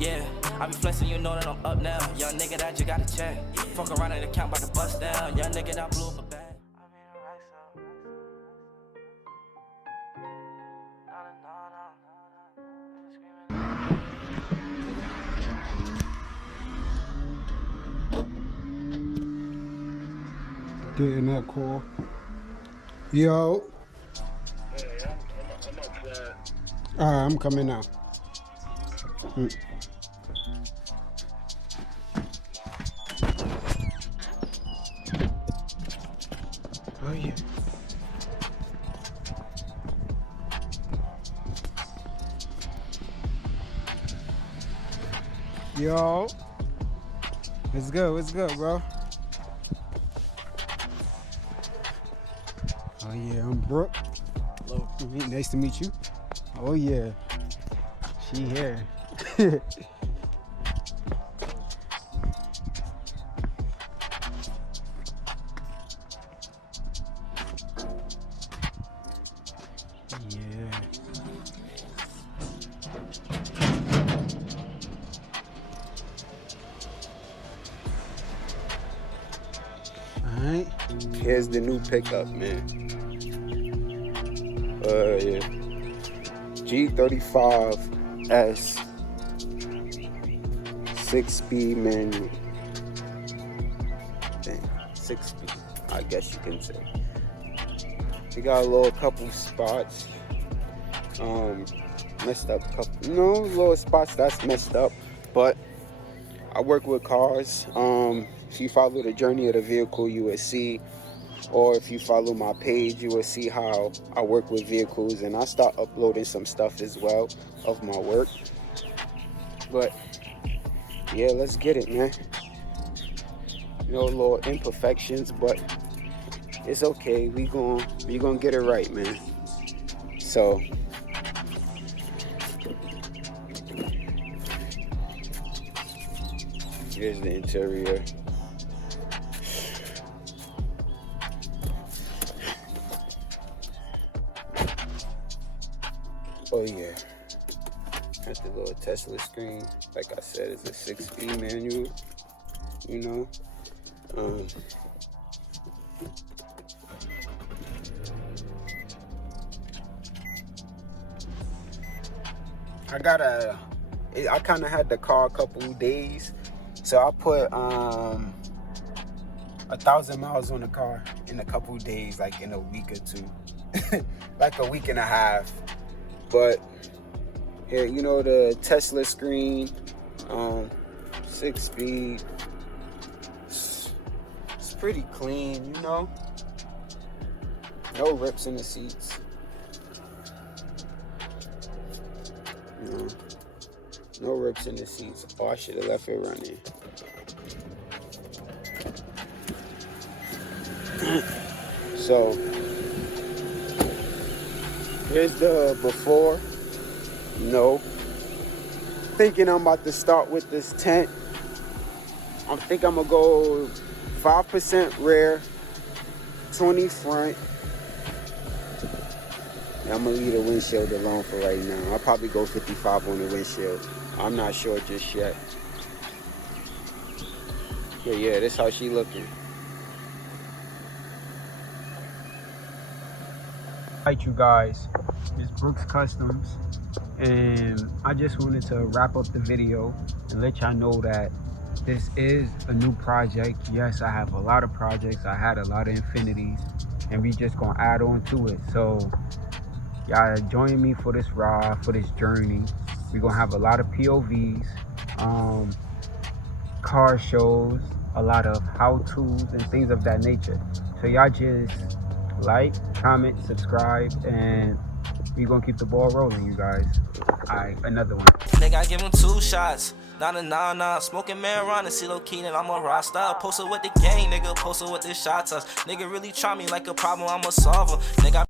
Yeah, I be flexing, you know that I'm up now. Young nigga that you gotta check. Fuck around in the account, about to bust down. Young nigga that blew up a bag. Getting that call. Yo. I'm outside. I'm coming now. Oh yeah. Yo. Let's go, bro. Oh yeah, I'm Brooke. Hello. Nice to meet you. Oh yeah. She here. Yeah. Alright. Here's the new pickup, man. Yeah. G35S 6-speed manual. Dang, 6-speed, I guess you can say. We got a couple spots. Messed up little spots that's messed up, but I work with cars. If you follow the journey of the vehicle, you will see, or if you follow my page, you will see how I work with vehicles, and I start uploading some stuff as well of my work. But yeah, let's get it, man. Little imperfections, but it's okay. We gonna get it right, man. So here's the interior. Oh yeah, got the little Tesla screen. Like I said, it's a 6-speed manual, you know. I kind of had the car a couple of days, so I put 1,000 miles on the car in a couple of days, like in a week or two, like a week and a half. But here, the Tesla screen, 6-speed. It's pretty clean, No rips in the seats. No rips in the seats. Oh, I should have left it running. So here's the before. Thinking I'm about to start with this tent. I think I'm gonna go 5% rear, 20 front. I'm gonna leave the windshield alone for right now. I'll probably go 55 on the windshield. I'm not sure just yet. But yeah, this how she looking. Alright, you guys, it's Brooks Customs, and I just wanted to wrap up the video and let y'all know that this is a new project. Yes, I have a lot of projects. I had a lot of Infinitis, and we just gonna add on to it. So y'all join me for this ride, for this journey. We're gonna have a lot of POVs, car shows, a lot of how-tos and things of that nature. So y'all just like, comment, subscribe, and we're gonna keep the ball rolling, you guys. Alright, another one. Nigga, I give him 2 shots. Nah. Smoking marijuana, CeeLo Keenan, I'm a rockstar. Posted with the gang, nigga. Posted with the shots. Nigga really try me like a problem, I'm a solver. Nigga,